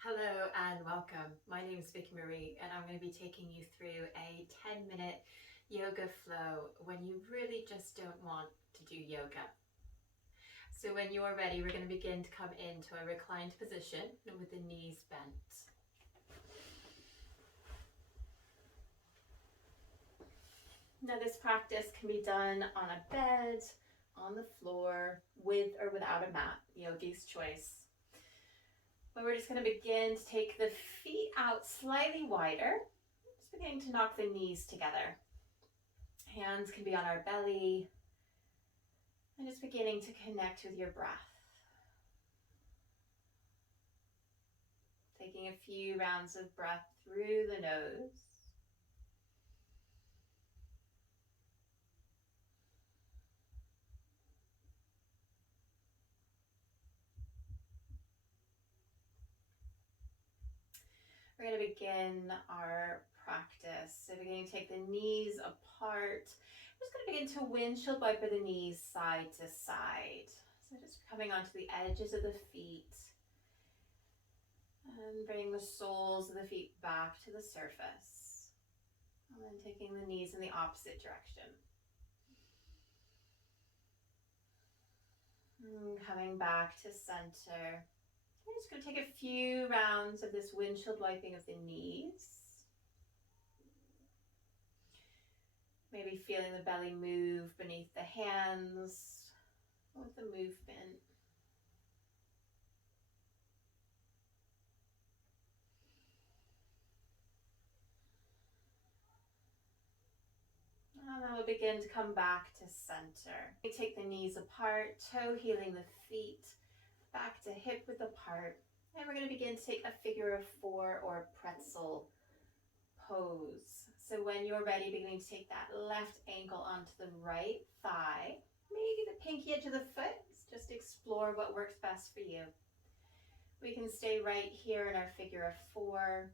Hello and welcome. My name is Vickie-Marie and I'm going to be taking you through a 10-minute yoga flow when you really just don't want to do yoga. So when you're ready, we're going to begin to come into a reclined position with the knees bent. Now this practice can be done on a bed, on the floor, with or without a mat, yogi's choice. But we're just going to begin to take the feet out slightly wider, just beginning to knock the knees together. Hands can be on our belly, and just beginning to connect with your breath. Taking a few rounds of breath through the nose. We're going to begin our practice. So beginning to take the knees apart. I'm just going to begin to windshield wiper the knees side to side. So just coming onto the edges of the feet. And bringing the soles of the feet back to the surface. And then taking the knees in the opposite direction. And coming back to center. I'm just going to take a few rounds of this windshield wiping of the knees. Maybe feeling the belly move beneath the hands with the movement. And then we'll begin to come back to center. We take the knees apart, toe healing the feet, back to hip width apart. And we're going to begin to take a figure of four or pretzel pose. So when you're ready, beginning to take that left ankle onto the right thigh, maybe the pinky edge of the foot. Just explore what works best for you. We can stay right here in our figure of four,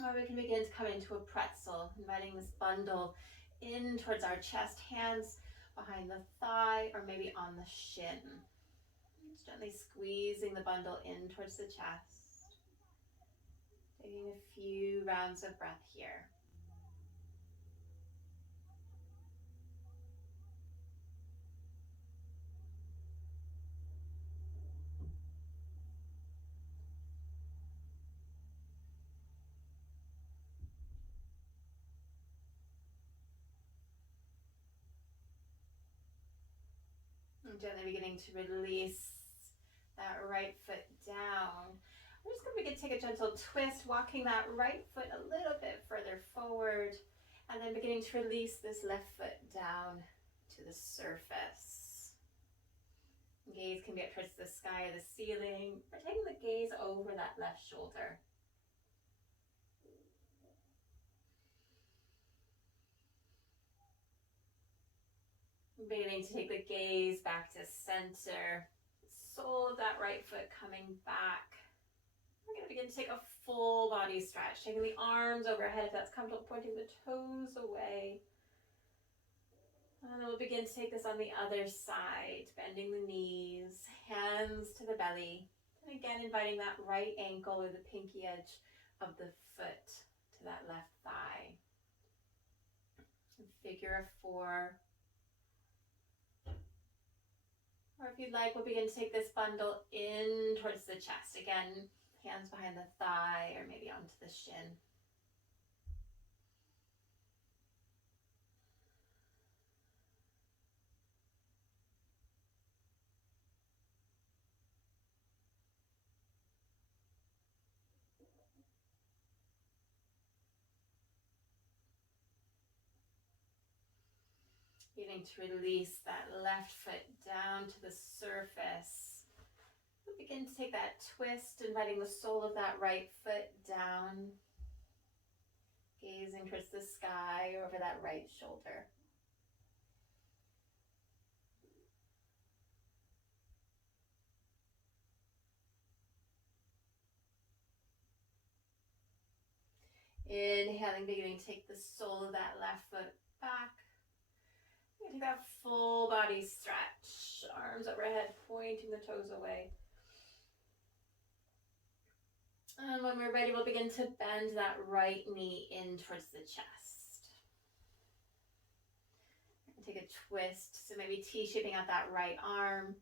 or we can begin to come into a pretzel, inviting this bundle in towards our chest, hands behind the thigh or maybe on the shin. Just gently squeezing the bundle in towards the chest. Taking a few rounds of breath here. And gently beginning to release that right foot down. We're just going to begin to take a gentle twist, walking that right foot a little bit further forward, and then beginning to release this left foot down to the surface. Gaze can be up towards the sky or the ceiling, or taking the gaze over that left shoulder. Beginning to take the gaze back to center, sole of that right foot coming back. We're going to begin to take a full body stretch, taking the arms overhead if that's comfortable, pointing the toes away. And we'll begin to take this on the other side, bending the knees, hands to the belly. And again, inviting that right ankle or the pinky edge of the foot to that left thigh. Figure of four. Or if you'd like, we'll begin to take this bundle in towards the chest. Again, hands behind the thigh or maybe onto the shin. Beginning to release that left foot down to the surface. We'll begin to take that twist, inviting the sole of that right foot down. Gazing towards the sky over that right shoulder. Inhaling, beginning to take the sole of that left foot back. Take that full body stretch. Arms overhead, pointing the toes away. And when we're ready, we'll begin to bend that right knee in towards the chest. Take a twist, so maybe T-shaping out that right arm.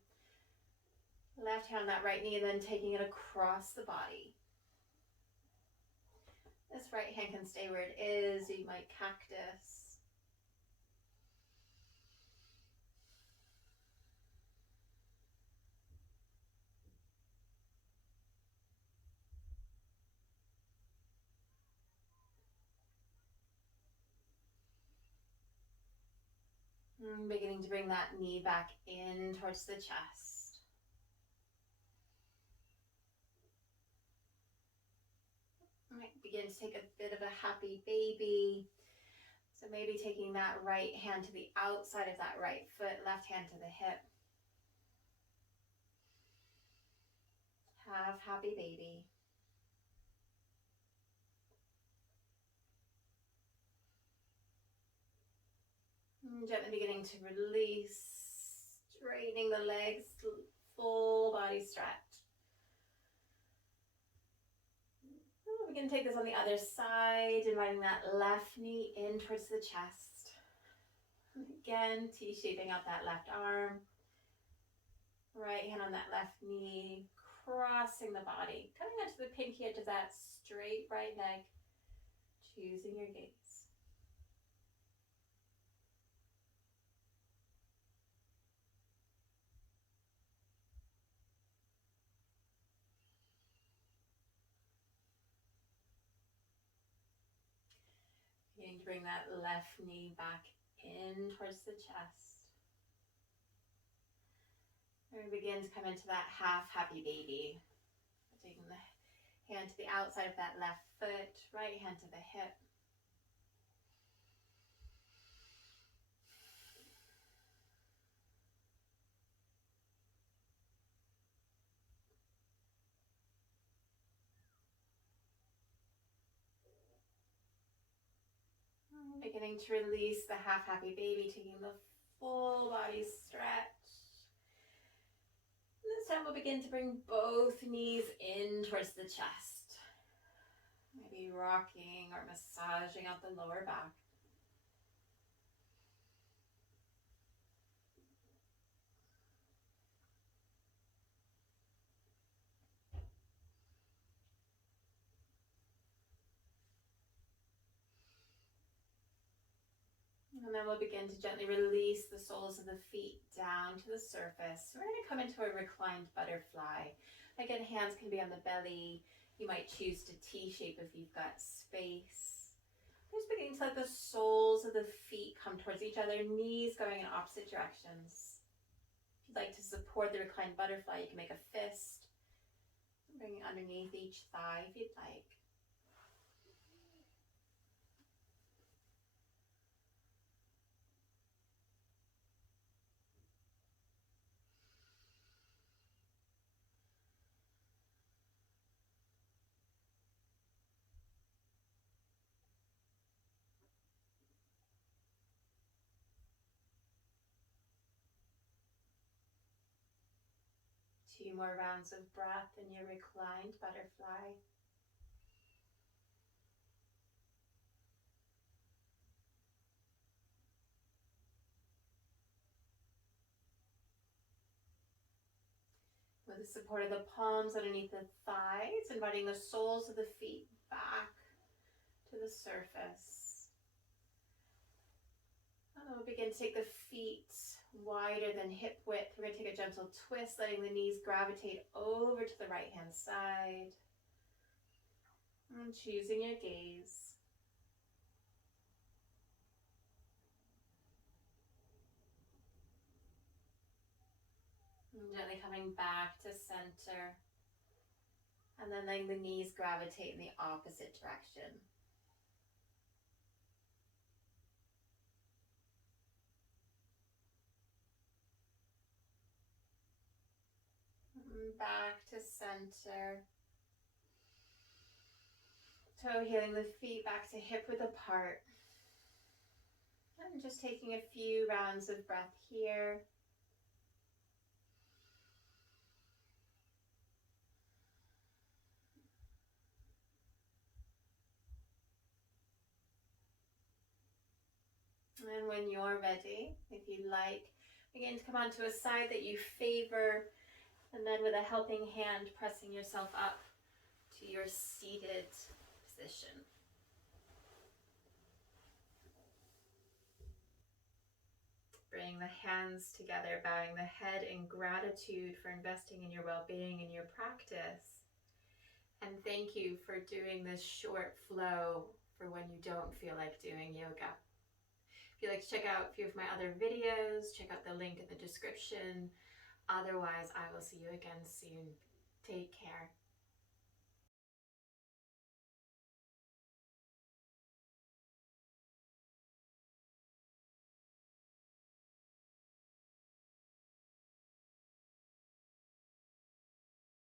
Left hand on that right knee, and then taking it across the body. This right hand can stay where it is. You might cactus. Beginning to bring that knee back in towards the chest. Right, begin to take a bit of a happy baby. So maybe taking that right hand to the outside of that right foot, left hand to the hip. Have happy baby. Gently beginning to release, straightening the legs, full body stretch. We're going to take this on the other side, inviting that left knee in towards the chest. Again, T-shaping out that left arm. Right hand on that left knee, crossing the body, coming onto the pinky edge of that straight right leg, choosing your gaze. Beginning to bring that left knee back in towards the chest. And we begin to come into that half happy baby. Taking the hand to the outside of that left foot, right hand to the hip. Beginning to release the half happy baby, taking the full body stretch. This time we'll begin to bring both knees in towards the chest. Maybe rocking or massaging out the lower back. And then we'll begin to gently release the soles of the feet down to the surface. We're going to come into a reclined butterfly. Again, hands can be on the belly. You might choose to T-shape if you've got space. Just beginning to let the soles of the feet come towards each other, knees going in opposite directions. If you'd like to support the reclined butterfly, you can make a fist. Bring it underneath each thigh if you'd like. Two more rounds of breath in your reclined butterfly. With the support of the palms underneath the thighs, inviting the soles of the feet back to the surface. And then we'll begin to take the feet wider than hip width. We're going to take a gentle twist, letting the knees gravitate over to the right hand side. And choosing your gaze. And gently coming back to center. And then letting the knees gravitate in the opposite direction. And back to center. Toe healing the feet back to hip width apart. And just taking a few rounds of breath here. And when you're ready, if you like, begin to come onto a side that you favor, and then with a helping hand, pressing yourself up to your seated position. Bring the hands together, bowing the head in gratitude for investing in your well-being and your practice. And thank you for doing this short flow for when you don't feel like doing yoga. If you'd like to check out a few of my other videos, check out the link in the description. Otherwise, I will see you again soon. Take care.